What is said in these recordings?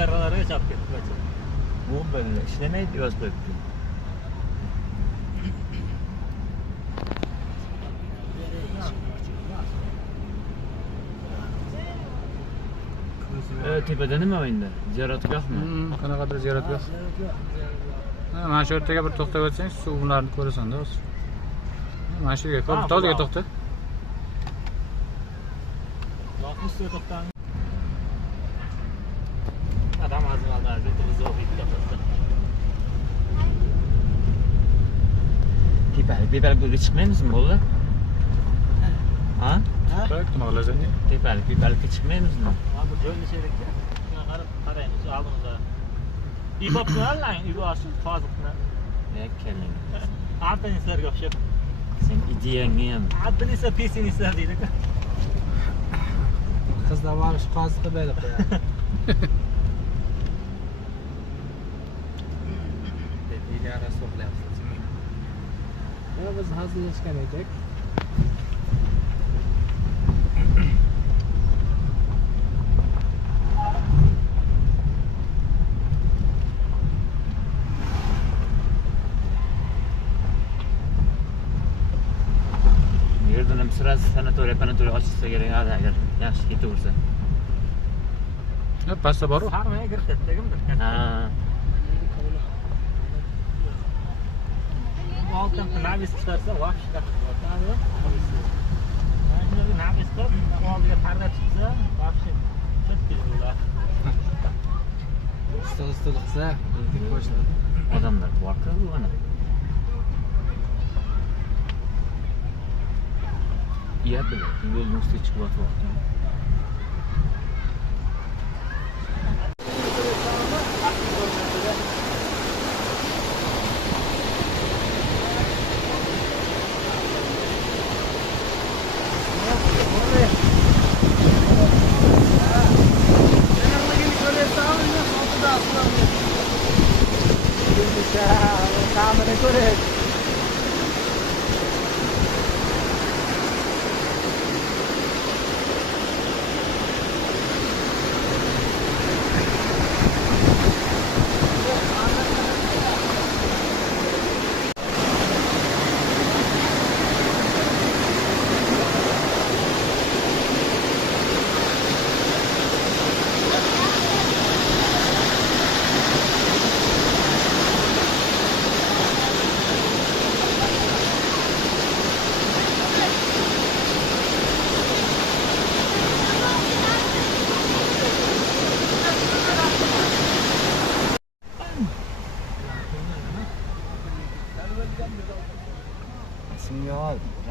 karralarga chap ketdi. Bu böyle işlemeyi diyoruz böyle. Tepede nima endi? Ziyorat yo'qmi? Qanaqadir ziyorat yo'q. Mana shu yerga bir to'xtab o'tsang, suvlarni ko'rasan-da o'zi. Mana shu yerga, to'g'riga to'xta. Vaqtni to'xtang. Adam azmallarga zo'rlik yapasa. Tepalik chiqmaymizmi bo'ldi? Ha? Bak, to'g'rilasan. Tepalikka chiqmaymizmi? Bu joyni sherekka. Shunga qarab qaraymiz oldimizda. İbop qilarlar, ibosin hozirni. Keling. Alpinistlarga o'xshab. Sen ideyangni ham. Alpinistlar pesimistlar deydi. Qizlar borish qoziq berib qo'yadi. Ilgari so'qlayapsiz. Biz hazillashgan edik. Yerdan sırası sanatoriya ochilsa kerak hali agar yaxshi ketaversa. Pasta bor-ku. Sarmaya kiritadimi? Ha. Altdan navis chiqarsa, vaqt chiqadi. Mana navis qilib, oldiga parda chiqsa, vaqt ketdi ular. Istig' qilsa, o'zbek boshlar. Odamlar bor-ku ana. Ya bile, yolun üstüne çıkıp var.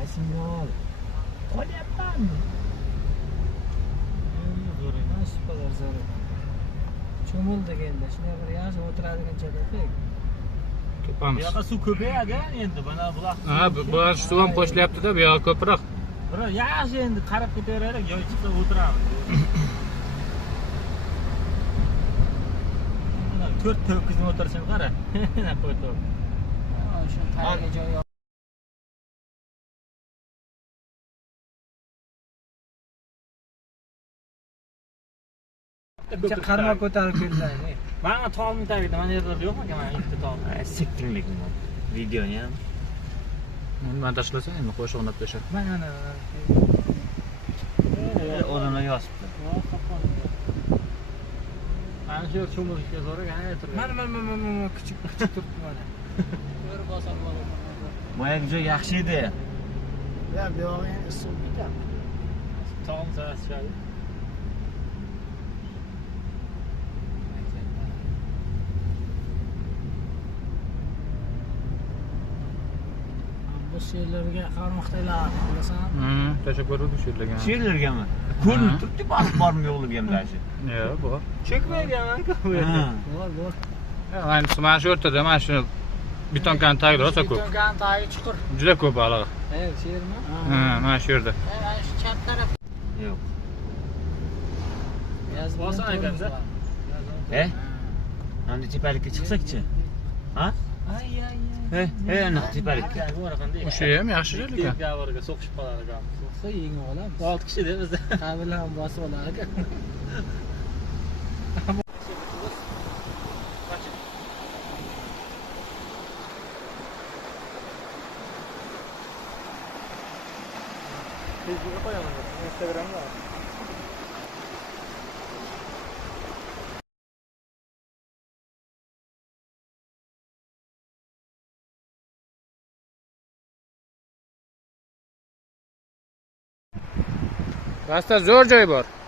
Resimni ol. Qolyapman. Zo'r emas, super zo'r. Cho'mildik endi. Shunday bir yaxshi o'tiradigan joyda tek. Bu Ketamiz. yoqqa suv ko'payadi endi, mana buloq. Ha, bu suv ham qo'shilyapti-da, bu yoqqa ko'proq. Biroq yaxshi endi qarab ketaveraylik, joy chiqsa o'tiramiz. 4 ho'kizni o'tirishini qara. Mana qo'ydi. Shu tayyorga joy yo'q. Qarma ko'tarib keldilar. Mana tog'ning tagida mana yerlarda yo'qmi? Mana ikkita tog'. Siktinglik videoni ham. Nima tashlasang, endi qo'shiq o'ynab tashla. Mana Odamlar yozibdi. Mana shu cho'milishga zo'ra yana turgan. mana kichik turibdi mana. Ko'rib bosar bola. Boyagi joy yaxshi edi. Ya bu yo'q endi suv bitam. Tog'ning sarasi chiqadi. Bu she'rlarga qarmoqdalar, bilasan? Tashakkur bu she'rlarga. She'rlargami? Ko'rinib turibdi, baliq bormi yo'qligi ham dashi. Yo'q, bor. Chekmaygan. Bor. Ayniqsa mana shu o'rtada, mana shu betonkani tagida rosa ko'p. Betonkani tagi chuqur. Juda ko'p baliq. She'rmi? Mana shu yerda. Mana shu chap taraf. Yo'q. Bosan ekan-da. Endi tepalikka chiqsak-chi? Ha? Ay. Aniq tepalikka. O'sha ham yaxshi joy ekan. Gavorga so'qishib qolar ekan. So'qsa yengib olamiz. 6 kishi da bizda. Qabil ham bosib olar ekan. Facebook'a qo'yaman. Instagram'da. Rastda zo'r joy bor.